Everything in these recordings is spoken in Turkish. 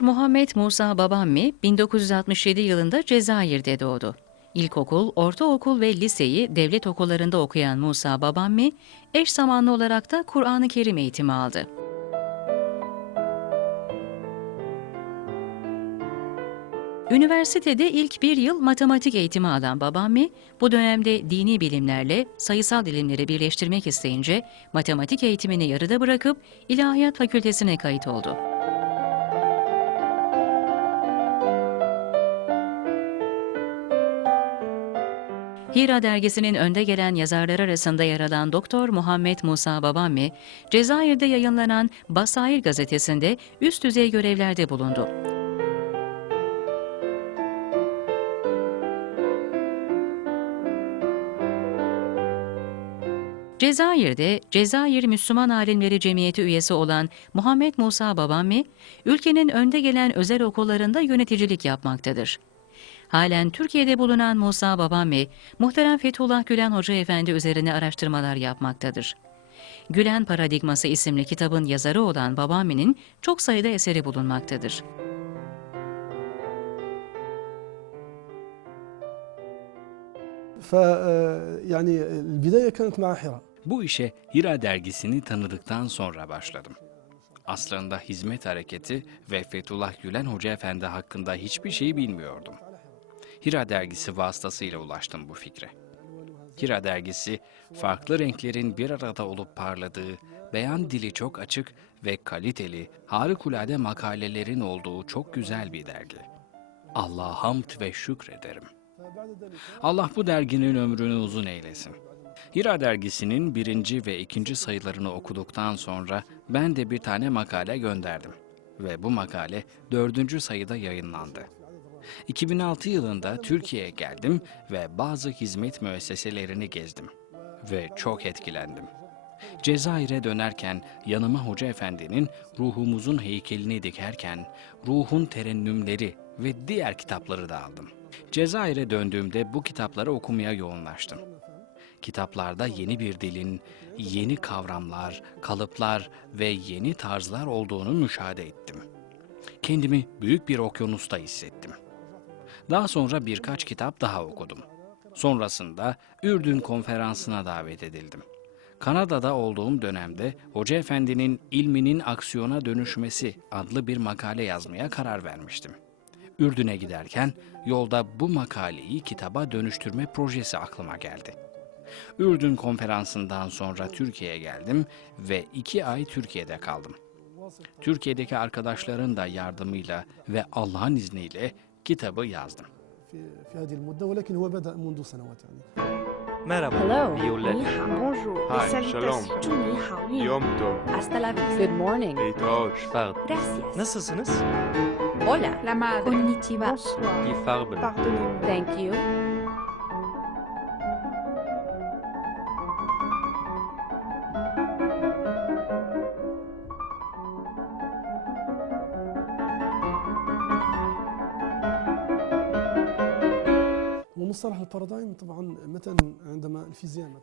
Muhammed Musa Babammi 1967 yılında Cezayir'de doğdu. İlkokul, ortaokul ve liseyi devlet okullarında okuyan Musa Babammi, eş zamanlı olarak da Kur'an-ı Kerim eğitimi aldı. Üniversitede ilk bir yıl matematik eğitimi alan Babammi, bu dönemde dini bilimlerle sayısal ilimleri birleştirmek isteyince matematik eğitimini yarıda bırakıp İlahiyat Fakültesine kayıt oldu. Hira dergisinin önde gelen yazarlar arasında yer alan Doktor Muhammed Musa Babammi, Cezayir'de yayınlanan Basair gazetesinde üst düzey görevlerde bulundu. Cezayir'de Cezayir Müslüman Alimleri Cemiyeti üyesi olan Muhammed Musa Babammi, ülkenin önde gelen özel okullarında yöneticilik yapmaktadır Halen Türkiye'de bulunan Musa Babammi, muhterem Fethullah Gülen Hoca Efendi üzerine araştırmalar yapmaktadır. Gülen Paradigması isimli kitabın yazarı olan Babammi'nin çok sayıda eseri bulunmaktadır. ف يعني البدايه كانت مع حراء Bu işe Hira dergisini tanıdıktan sonra başladım. Aslında hizmet hareketi ve Fethullah Gülen Hoca Efendi hakkında hiçbir şey bilmiyordum. Hira dergisi vasıtasıyla ulaştım bu fikre. Hira dergisi, farklı renklerin bir arada olup parladığı, beyan dili çok açık ve kaliteli, harikulade makalelerin olduğu çok güzel bir dergi. Allah'a hamd ve şükrederim. Allah bu derginin ömrünü uzun eylesin. Hira dergisinin birinci ve ikinci sayılarını okuduktan sonra ben de bir tane makale gönderdim. Ve bu makale dördüncü sayıda yayınlandı. 2006 yılında Türkiye'ye geldim ve bazı hizmet müesseselerini gezdim. Ve çok etkilendim. Cezayir'e dönerken yanıma Hoca Efendi'nin ruhumuzun heykelini dikerken ruhun terennümleri ve diğer kitapları da aldım. Cezayir'e döndüğümde bu kitapları okumaya yoğunlaştım. Kitaplarda yeni bir dilin, yeni kavramlar, kalıplar ve yeni tarzlar olduğunu müşahede ettim. Kendimi büyük bir okyanusta hissettim. Daha sonra birkaç kitap daha okudum. Sonrasında Ürdün konferansına davet edildim. Kanada'da olduğum dönemde Hoca Efendi'nin ilminin aksiyona dönüşmesi adlı bir makale yazmaya karar vermiştim. Ürdün'e giderken yolda bu makaleyi kitaba dönüştürme projesi aklıma geldi. Ürdün konferansından sonra Türkiye'ye geldim ve iki ay Türkiye'de kaldım. Türkiye'deki arkadaşların da yardımıyla ve Allah'ın izniyle kitabı yazdım. Merhaba. Hello. Violet. Ni hao. Bonjour. Hi. Shalom. Ni hao. Yom tov. Hasta la vista. Good morning. Etroj. Fart. Gracias. Nasılsınız? Hola. La madre. Konnichiwa. Bonsoir. Die Farben. Pardonnez-moi. Thank you.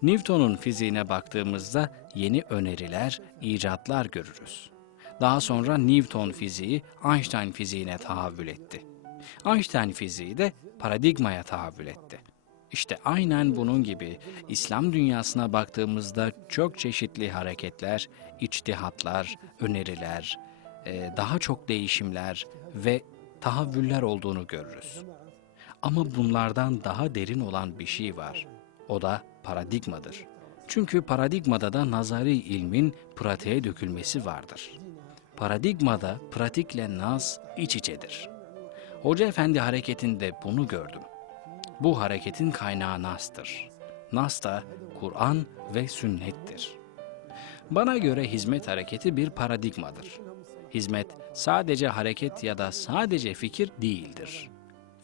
Newton'un fiziğine baktığımızda yeni öneriler, icatlar görürüz. Daha sonra Newton fiziği Einstein fiziğine tahavül etti. Einstein fiziği de paradigmaya tahavül etti. İşte aynen bunun gibi İslam dünyasına baktığımızda çok çeşitli hareketler, içtihatlar, öneriler, eee, daha çok değişimler ve tahavvüller olduğunu görürüz. Ama bunlardan daha derin olan bir şey var. O da paradigmadır. Çünkü paradigmada da nazari ilmin pratiğe dökülmesi vardır. Paradigmada pratikle naz iç içedir. Hoca Efendi hareketinde bunu gördüm. Bu hareketin kaynağı Nas'tır. Nas da Kur'an ve sünnettir. Bana göre hizmet hareketi bir paradigmadır. Hizmet sadece hareket ya da sadece fikir değildir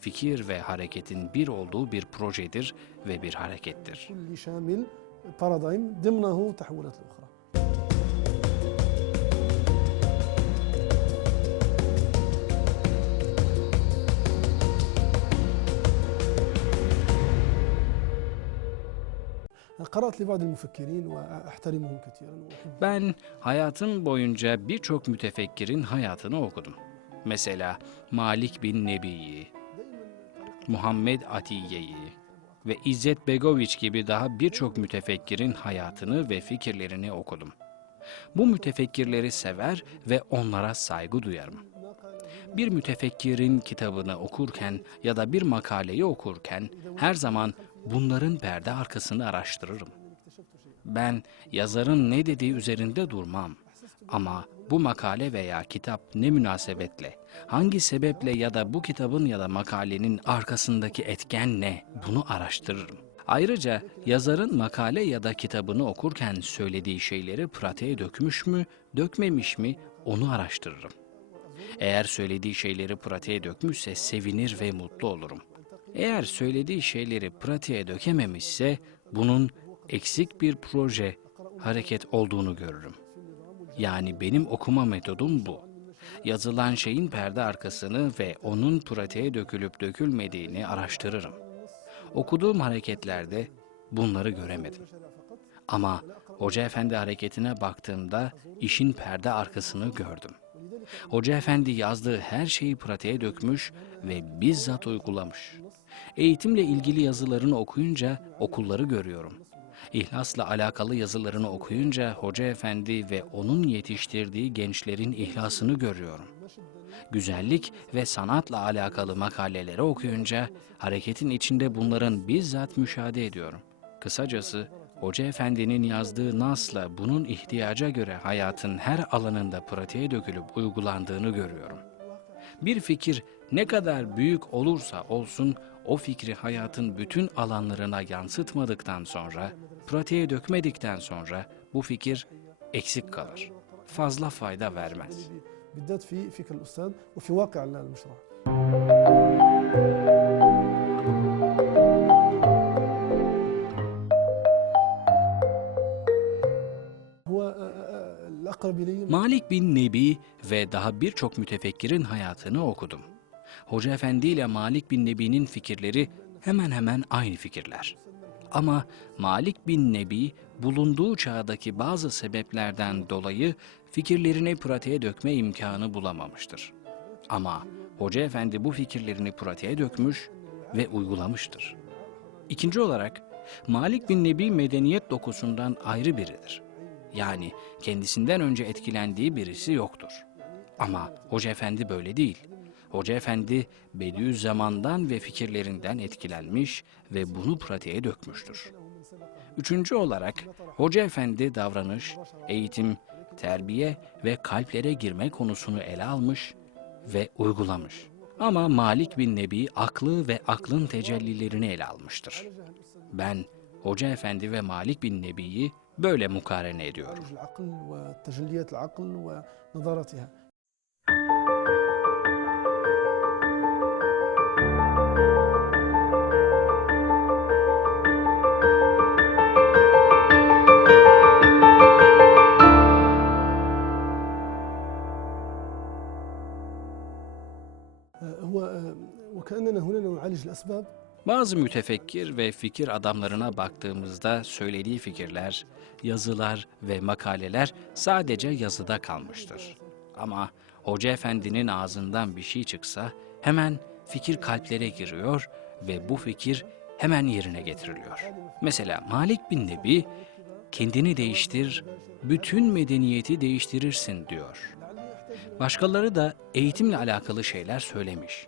fikir ve hareketin bir olduğu bir projedir ve bir harekettir. Ben hayatım boyunca birçok mütefekkirin hayatını okudum. Mesela Malik bin Nebi'yi, Muhammed Atiye'yi ve İzzet Begoviç gibi daha birçok mütefekkirin hayatını ve fikirlerini okudum. Bu mütefekkirleri sever ve onlara saygı duyarım. Bir mütefekkirin kitabını okurken ya da bir makaleyi okurken her zaman bunların perde arkasını araştırırım. Ben yazarın ne dediği üzerinde durmam. Ama bu makale veya kitap ne münasebetle, hangi sebeple ya da bu kitabın ya da makalenin arkasındaki etken ne bunu araştırırım. Ayrıca yazarın makale ya da kitabını okurken söylediği şeyleri pratiğe dökmüş mü, dökmemiş mi onu araştırırım. Eğer söylediği şeyleri pratiğe dökmüşse sevinir ve mutlu olurum. Eğer söylediği şeyleri pratiğe dökememişse bunun eksik bir proje, hareket olduğunu görürüm. Yani benim okuma metodum bu. Yazılan şeyin perde arkasını ve onun pratiğe dökülüp dökülmediğini araştırırım. Okuduğum hareketlerde bunları göremedim. Ama Hoca Efendi hareketine baktığımda işin perde arkasını gördüm. Hoca Efendi yazdığı her şeyi pratiğe dökmüş ve bizzat uygulamış. Eğitimle ilgili yazılarını okuyunca okulları görüyorum. İhlasla alakalı yazılarını okuyunca Hoca Efendi ve onun yetiştirdiği gençlerin ihlasını görüyorum. Güzellik ve sanatla alakalı makaleleri okuyunca hareketin içinde bunların bizzat müşahede ediyorum. Kısacası Hoca Efendi'nin yazdığı Nas'la bunun ihtiyaca göre hayatın her alanında pratiğe dökülüp uygulandığını görüyorum. Bir fikir ne kadar büyük olursa olsun o fikri hayatın bütün alanlarına yansıtmadıktan sonra, pratiğe dökmedikten sonra bu fikir eksik kalır. Fazla fayda vermez. بالذات في فكر الاستاذ وفي واقع المشروع هو آه، آه، الاقرب الي Malik bin Nebi ve daha birçok mütefekkirin hayatını okudum. Hoca Efendi ile Malik bin Nebi'nin fikirleri hemen hemen aynı fikirler. Ama Malik bin Nebi bulunduğu çağdaki bazı sebeplerden dolayı fikirlerini pratiğe dökme imkanı bulamamıştır. Ama Hoca Efendi bu fikirlerini pratiğe dökmüş ve uygulamıştır. İkinci olarak Malik bin Nebi medeniyet dokusundan ayrı biridir. Yani kendisinden önce etkilendiği birisi yoktur. Ama Hoca Efendi böyle değil. Hoca Efendi Bediüzzaman'dan ve fikirlerinden etkilenmiş ve bunu pratiğe dökmüştür. Üçüncü olarak Hoca Efendi davranış, eğitim, terbiye ve kalplere girme konusunu ele almış ve uygulamış. Ama Malik bin Nebi aklı ve aklın tecellilerini ele almıştır. Ben Hoca Efendi ve Malik bin Nebi'yi böyle mukarene ediyorum. Bazı mütefekkir ve fikir adamlarına baktığımızda söylediği fikirler, yazılar ve makaleler sadece yazıda kalmıştır. Ama Hoca Efendi'nin ağzından bir şey çıksa hemen fikir kalplere giriyor ve bu fikir hemen yerine getiriliyor. Mesela Malik bin Nebi kendini değiştir, bütün medeniyeti değiştirirsin diyor. Başkaları da eğitimle alakalı şeyler söylemiş.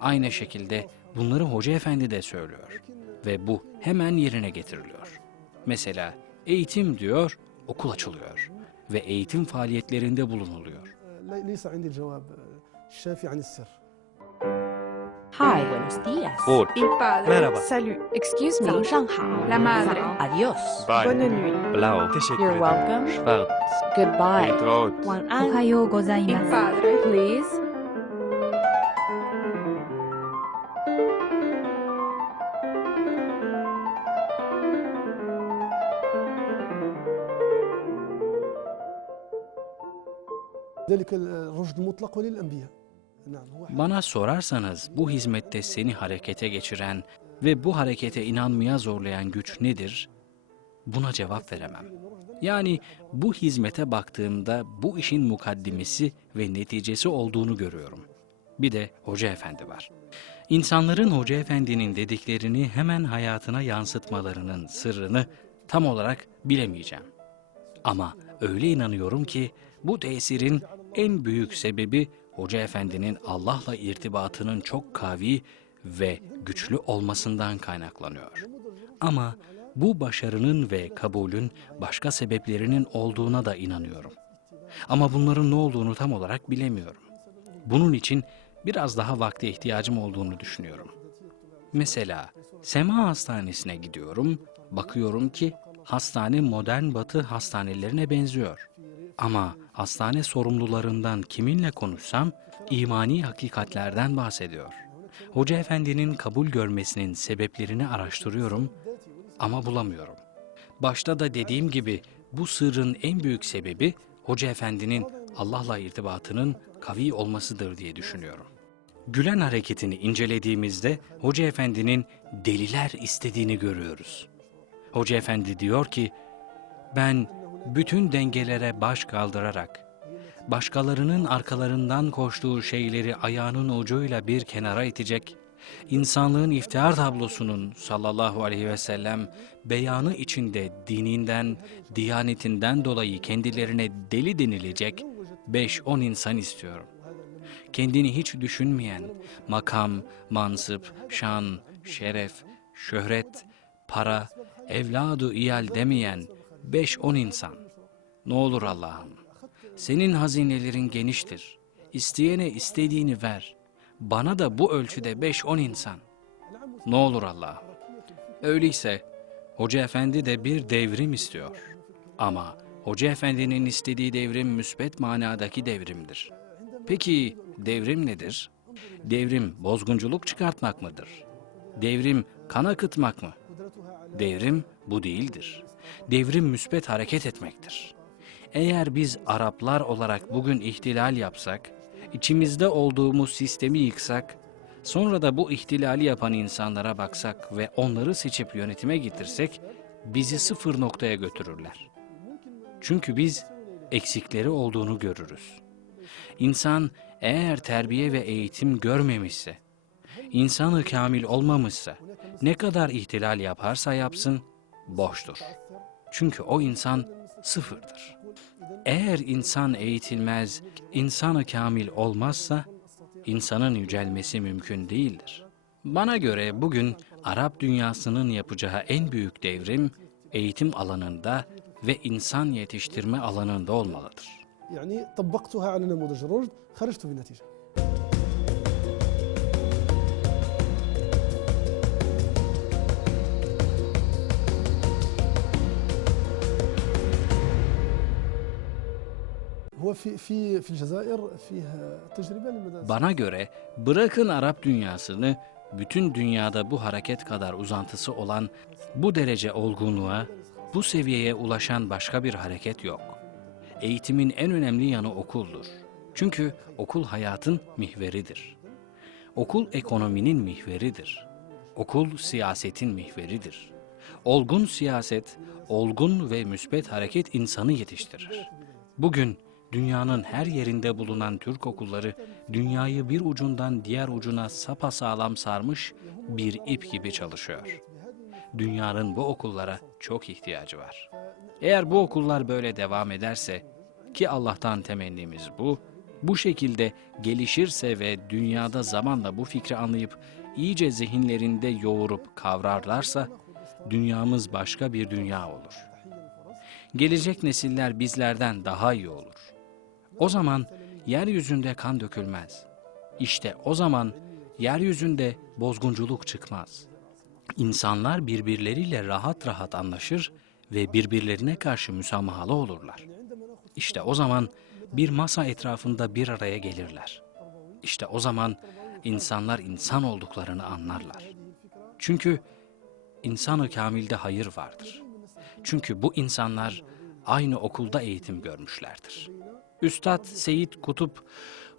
Aynı şekilde bunları Hoca Efendi de söylüyor ve bu hemen yerine getiriliyor. Mesela eğitim diyor, okul açılıyor ve eğitim faaliyetlerinde bulunuluyor. Hi, buenos días. Good. Il padre. Merhaba. Salut. Excuse me. La madre. Adios. Bye. Bonne nuit. Blau. You're welcome. Schwarz. Goodbye. One an. Ohayo gozaimasu. Il padre. Please. Bana sorarsanız bu hizmette seni harekete geçiren ve bu harekete inanmaya zorlayan güç nedir? Buna cevap veremem. Yani bu hizmete baktığımda bu işin mukaddimesi ve neticesi olduğunu görüyorum. Bir de Hoca Efendi var. İnsanların Hoca Efendi'nin dediklerini hemen hayatına yansıtmalarının sırrını tam olarak bilemeyeceğim. Ama öyle inanıyorum ki bu tesirin en büyük sebebi Hoca Efendi'nin Allah'la irtibatının çok kavi ve güçlü olmasından kaynaklanıyor. Ama bu başarının ve kabulün başka sebeplerinin olduğuna da inanıyorum. Ama bunların ne olduğunu tam olarak bilemiyorum. Bunun için biraz daha vakte ihtiyacım olduğunu düşünüyorum. Mesela Sema Hastanesi'ne gidiyorum, bakıyorum ki hastane modern batı hastanelerine benziyor. Ama hastane sorumlularından kiminle konuşsam imani hakikatlerden bahsediyor. Hoca Efendi'nin kabul görmesinin sebeplerini araştırıyorum ama bulamıyorum. Başta da dediğim gibi bu sırrın en büyük sebebi Hoca Efendi'nin Allah'la irtibatının kavi olmasıdır diye düşünüyorum. Gülen hareketini incelediğimizde Hoca Efendi'nin deliler istediğini görüyoruz. Hoca Efendi diyor ki, ben bütün dengelere baş kaldırarak, başkalarının arkalarından koştuğu şeyleri ayağının ucuyla bir kenara itecek, insanlığın iftihar tablosunun sallallahu aleyhi ve sellem beyanı içinde dininden, diyanetinden dolayı kendilerine deli denilecek 5-10 insan istiyorum. Kendini hiç düşünmeyen, makam, mansıp, şan, şeref, şöhret, para, evladı iyal demeyen 5-10 insan. Ne olur Allah'ım, senin hazinelerin geniştir. İsteyene istediğini ver. Bana da bu ölçüde 5-10 insan. Ne olur Allah'ım. Öyleyse Hoca Efendi de bir devrim istiyor. Ama Hoca Efendi'nin istediği devrim müsbet manadaki devrimdir. Peki devrim nedir? Devrim bozgunculuk çıkartmak mıdır? Devrim kan akıtmak mı? Devrim bu değildir. Devrim müsbet hareket etmektir. Eğer biz Araplar olarak bugün ihtilal yapsak, içimizde olduğumuz sistemi yıksak, sonra da bu ihtilali yapan insanlara baksak ve onları seçip yönetime getirsek, bizi sıfır noktaya götürürler. Çünkü biz eksikleri olduğunu görürüz. İnsan eğer terbiye ve eğitim görmemişse, insanı kamil olmamışsa, ne kadar ihtilal yaparsa yapsın, boştur. Çünkü o insan sıfırdır. Eğer insan eğitilmez, insanı kamil olmazsa, insanın yücelmesi mümkün değildir. Bana göre bugün Arap dünyasının yapacağı en büyük devrim, eğitim alanında ve insan yetiştirme alanında olmalıdır. Yani tabbaktuha ala numuduj rurd, kharajtu bi netice. Bana göre bırakın Arap dünyasını bütün dünyada bu hareket kadar uzantısı olan bu derece olgunluğa, bu seviyeye ulaşan başka bir hareket yok. Eğitimin en önemli yanı okuldur. Çünkü okul hayatın mihveridir. Okul ekonominin mihveridir. Okul siyasetin mihveridir. Olgun siyaset, olgun ve müsbet hareket insanı yetiştirir. Bugün dünyanın her yerinde bulunan Türk okulları dünyayı bir ucundan diğer ucuna sapasağlam sarmış bir ip gibi çalışıyor. Dünyanın bu okullara çok ihtiyacı var. Eğer bu okullar böyle devam ederse ki Allah'tan temennimiz bu, bu şekilde gelişirse ve dünyada zamanla bu fikri anlayıp iyice zihinlerinde yoğurup kavrarlarsa dünyamız başka bir dünya olur. Gelecek nesiller bizlerden daha iyi olur. O zaman yeryüzünde kan dökülmez. İşte o zaman yeryüzünde bozgunculuk çıkmaz. İnsanlar birbirleriyle rahat rahat anlaşır ve birbirlerine karşı müsamahalı olurlar. İşte o zaman bir masa etrafında bir araya gelirler. İşte o zaman insanlar insan olduklarını anlarlar. Çünkü insanı kamilde hayır vardır. Çünkü bu insanlar aynı okulda eğitim görmüşlerdir. Üstad Seyit Kutup,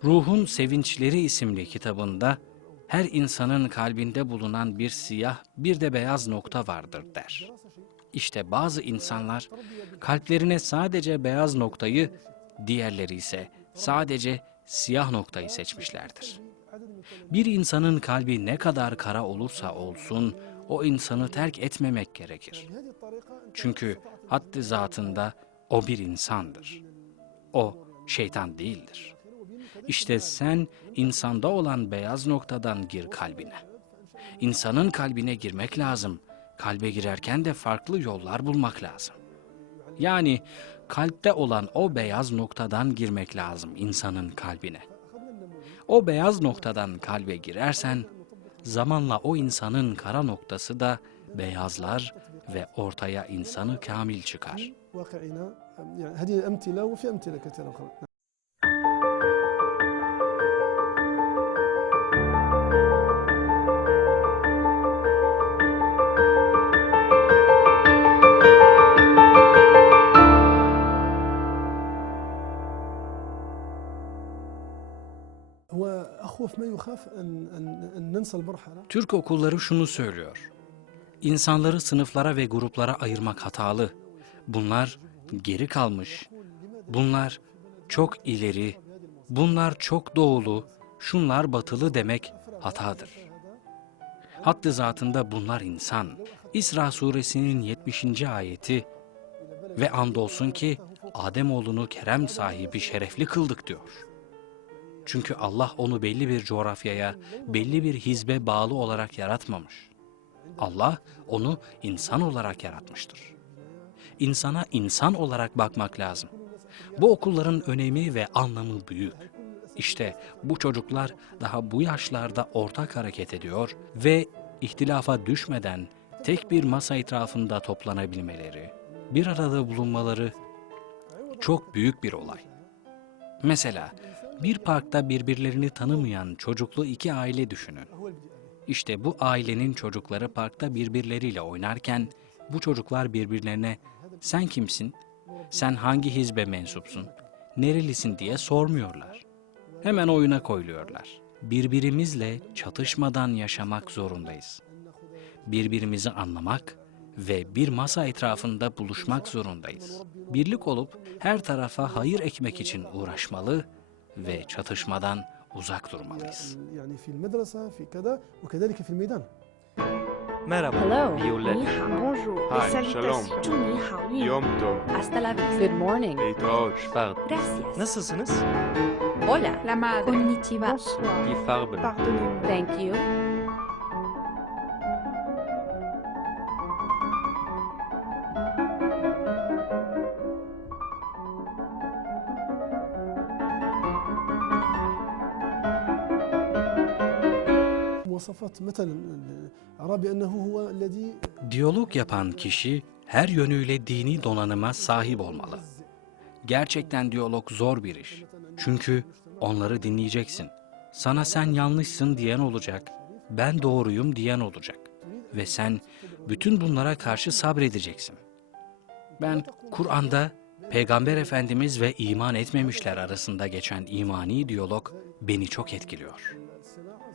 Ruhun Sevinçleri isimli kitabında her insanın kalbinde bulunan bir siyah bir de beyaz nokta vardır der. İşte bazı insanlar kalplerine sadece beyaz noktayı, diğerleri ise sadece siyah noktayı seçmişlerdir. Bir insanın kalbi ne kadar kara olursa olsun o insanı terk etmemek gerekir. Çünkü haddi zatında o bir insandır. O şeytan değildir. İşte sen insanda olan beyaz noktadan gir kalbine. İnsanın kalbine girmek lazım. Kalbe girerken de farklı yollar bulmak lazım. Yani kalpte olan o beyaz noktadan girmek lazım insanın kalbine. O beyaz noktadan kalbe girersen zamanla o insanın kara noktası da beyazlar ve ortaya insanı kamil çıkar. Türk okulları şunu söylüyor. İnsanları sınıflara ve gruplara ayırmak hatalı. Bunlar geri kalmış. Bunlar çok ileri. Bunlar çok doğulu. Şunlar batılı demek hatadır. Hattı zatında bunlar insan. İsra suresinin 70. ayeti ve andolsun ki Ademoğlunu kerem sahibi şerefli kıldık diyor. Çünkü Allah onu belli bir coğrafyaya, belli bir hizbe bağlı olarak yaratmamış. Allah onu insan olarak yaratmıştır. İnsana insan olarak bakmak lazım. Bu okulların önemi ve anlamı büyük. İşte bu çocuklar daha bu yaşlarda ortak hareket ediyor ve ihtilafa düşmeden tek bir masa etrafında toplanabilmeleri, bir arada bulunmaları çok büyük bir olay. Mesela bir parkta birbirlerini tanımayan çocuklu iki aile düşünün. İşte bu ailenin çocukları parkta birbirleriyle oynarken bu çocuklar birbirlerine sen kimsin, sen hangi hizbe mensupsun, nerelisin diye sormuyorlar. Hemen oyuna koyuluyorlar. Birbirimizle çatışmadan yaşamak zorundayız. Birbirimizi anlamak ve bir masa etrafında buluşmak zorundayız. Birlik olup her tarafa hayır ekmek için uğraşmalı ve çatışmadan uzak durmalıyız. Yani fil medrese, fi kada ve kederike fil meydan. Merhaba. Hello. Ni Bonjour. Hi. Shalom. Yom Tov. Hasta la vista. Good morning. Eitoş. Pardon. Gracias. Nasılsınız? Hola. La madre. Konnichiwa. Bonsoir. Die Farbe. Pardon. Thank you. Diyalog yapan kişi her yönüyle dini donanıma sahip olmalı. Gerçekten diyalog zor bir iş. Çünkü onları dinleyeceksin. Sana sen yanlışsın diyen olacak, ben doğruyum diyen olacak. Ve sen bütün bunlara karşı sabredeceksin. Ben Kur'an'da Peygamber Efendimiz ve iman etmemişler arasında geçen imani diyalog beni çok etkiliyor.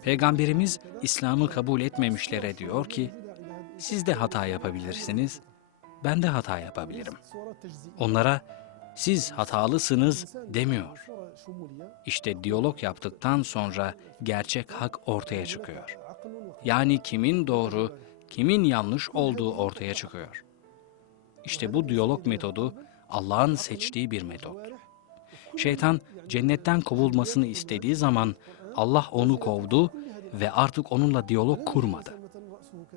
Peygamberimiz İslam'ı kabul etmemişlere diyor ki, siz de hata yapabilirsiniz, ben de hata yapabilirim. Onlara siz hatalısınız demiyor. İşte diyalog yaptıktan sonra gerçek hak ortaya çıkıyor. Yani kimin doğru, kimin yanlış olduğu ortaya çıkıyor. İşte bu diyalog metodu Allah'ın seçtiği bir metot. Şeytan cennetten kovulmasını istediği zaman Allah onu kovdu ve artık onunla diyalog kurmadı.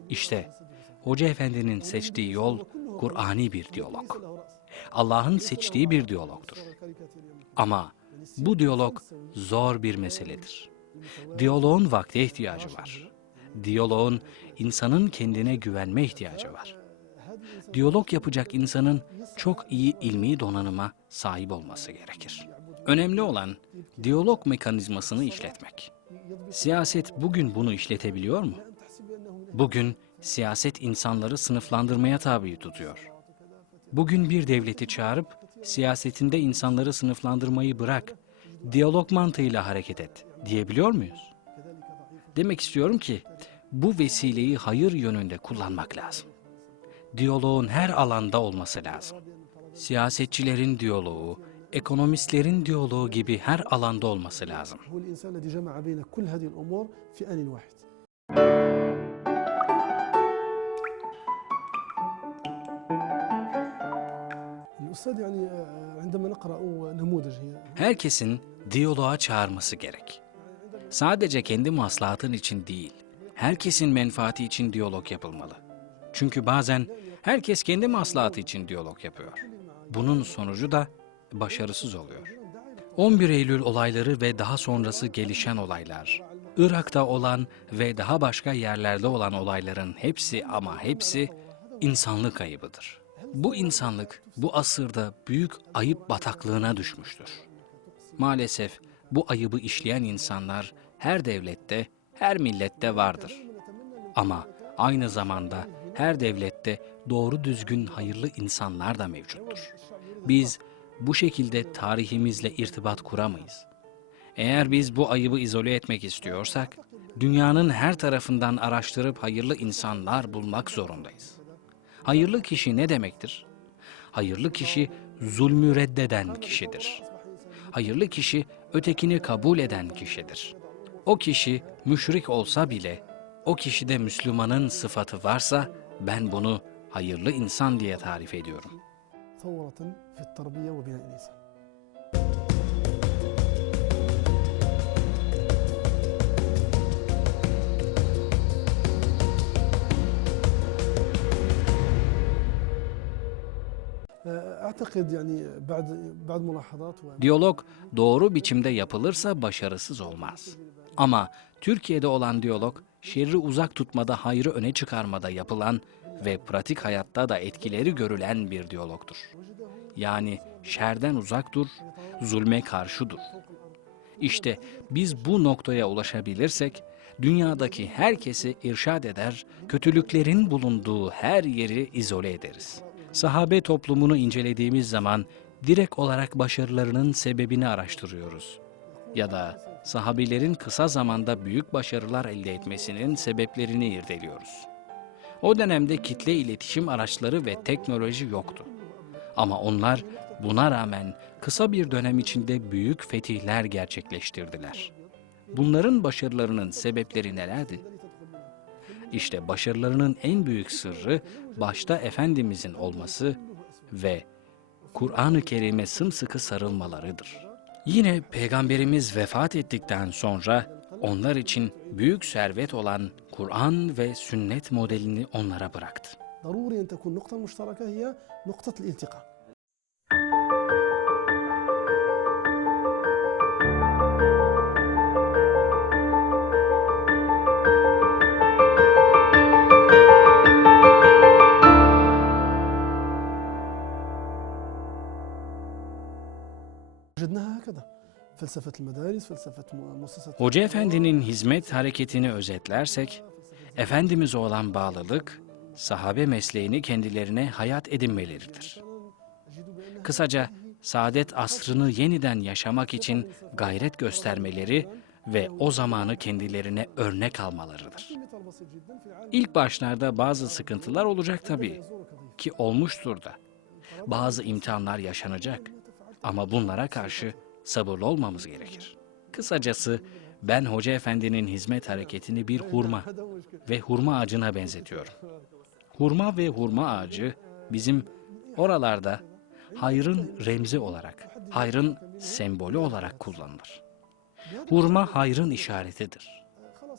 İşte Hoca Efendi'nin seçtiği yol Kur'ani bir diyalog. Allah'ın seçtiği bir diyalogdur. Ama bu diyalog zor bir meseledir. Diyaloğun vakte ihtiyacı var. Diyaloğun insanın kendine güvenme ihtiyacı var. Diyalog yapacak insanın çok iyi ilmi donanıma sahip olması gerekir. Önemli olan diyalog mekanizmasını işletmek. Siyaset bugün bunu işletebiliyor mu? Bugün siyaset insanları sınıflandırmaya tabi tutuyor. Bugün bir devleti çağırıp siyasetinde insanları sınıflandırmayı bırak, diyalog mantığıyla hareket et diyebiliyor muyuz? Demek istiyorum ki bu vesileyi hayır yönünde kullanmak lazım. diyaloğun her alanda olması lazım. Siyasetçilerin diyaloğu, ekonomistlerin diyaloğu gibi her alanda olması lazım. Herkesin diyaloğa çağırması gerek. Sadece kendi maslahatın için değil, herkesin menfaati için diyalog yapılmalı. Çünkü bazen herkes kendi maslahatı için diyalog yapıyor. Bunun sonucu da başarısız oluyor. 11 Eylül olayları ve daha sonrası gelişen olaylar, Irak'ta olan ve daha başka yerlerde olan olayların hepsi ama hepsi insanlık ayıbıdır. Bu insanlık bu asırda büyük ayıp bataklığına düşmüştür. Maalesef bu ayıbı işleyen insanlar her devlette, her millette vardır. Ama aynı zamanda her devlette doğru düzgün hayırlı insanlar da mevcuttur. Biz bu şekilde tarihimizle irtibat kuramayız. Eğer biz bu ayıbı izole etmek istiyorsak, dünyanın her tarafından araştırıp hayırlı insanlar bulmak zorundayız. Hayırlı kişi ne demektir? Hayırlı kişi zulmü reddeden kişidir. Hayırlı kişi ötekini kabul eden kişidir. O kişi müşrik olsa bile o kişide Müslümanın sıfatı varsa ben bunu hayırlı insan diye tarif ediyorum. ثورة في التربية وبناء الإنسان آه، أعتقد يعني بعد بعد ملاحظات و- Diyalog doğru biçimde yapılırsa başarısız olmaz. Ama Türkiye'de olan diyalog şerri uzak tutmada, hayrı öne çıkarmada yapılan ve pratik hayatta da etkileri görülen bir diyalogtur. Yani şerden uzak dur, zulme karşı dur. İşte biz bu noktaya ulaşabilirsek dünyadaki herkesi irşad eder, kötülüklerin bulunduğu her yeri izole ederiz. Sahabe toplumunu incelediğimiz zaman direkt olarak başarılarının sebebini araştırıyoruz. Ya da sahabilerin kısa zamanda büyük başarılar elde etmesinin sebeplerini irdeliyoruz. O dönemde kitle iletişim araçları ve teknoloji yoktu. Ama onlar buna rağmen kısa bir dönem içinde büyük fetihler gerçekleştirdiler. Bunların başarılarının sebepleri nelerdi? İşte başarılarının en büyük sırrı başta Efendimizin olması ve Kur'an-ı Kerim'e sımsıkı sarılmalarıdır. Yine Peygamberimiz vefat ettikten sonra onlar için büyük servet olan Kur'an ve sünnet modelini onlara bıraktı. ضروري أن تكون النقطة المشتركة هي نقطة الالتقاء وجدناها هكذا Hoca Efendi'nin hizmet hareketini özetlersek, Efendimiz'e olan bağlılık, sahabe mesleğini kendilerine hayat edinmeleridir. Kısaca saadet asrını yeniden yaşamak için gayret göstermeleri ve o zamanı kendilerine örnek almalarıdır. İlk başlarda bazı sıkıntılar olacak tabii ki olmuştur da. Bazı imtihanlar yaşanacak ama bunlara karşı sabırlı olmamız gerekir. Kısacası ben Hoca Efendi'nin hizmet hareketini bir hurma ve hurma ağacına benzetiyorum. Hurma ve hurma ağacı bizim oralarda hayrın remzi olarak, hayrın sembolü olarak kullanılır. Hurma hayrın işaretidir.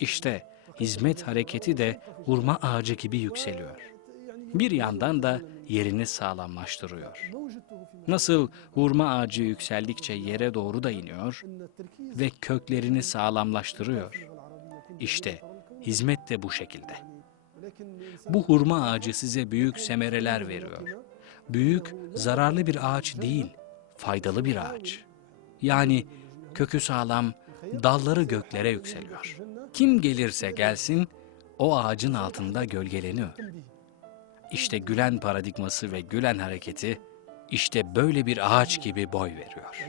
İşte hizmet hareketi de hurma ağacı gibi yükseliyor. Bir yandan da yerini sağlamlaştırıyor. Nasıl hurma ağacı yükseldikçe yere doğru da iniyor ve köklerini sağlamlaştırıyor. İşte hizmet de bu şekilde. Bu hurma ağacı size büyük semereler veriyor. Büyük, zararlı bir ağaç değil, faydalı bir ağaç. Yani kökü sağlam, dalları göklere yükseliyor. Kim gelirse gelsin, o ağacın altında gölgeleniyor. İşte Gülen paradigması ve Gülen hareketi, işte böyle bir ağaç gibi boy veriyor.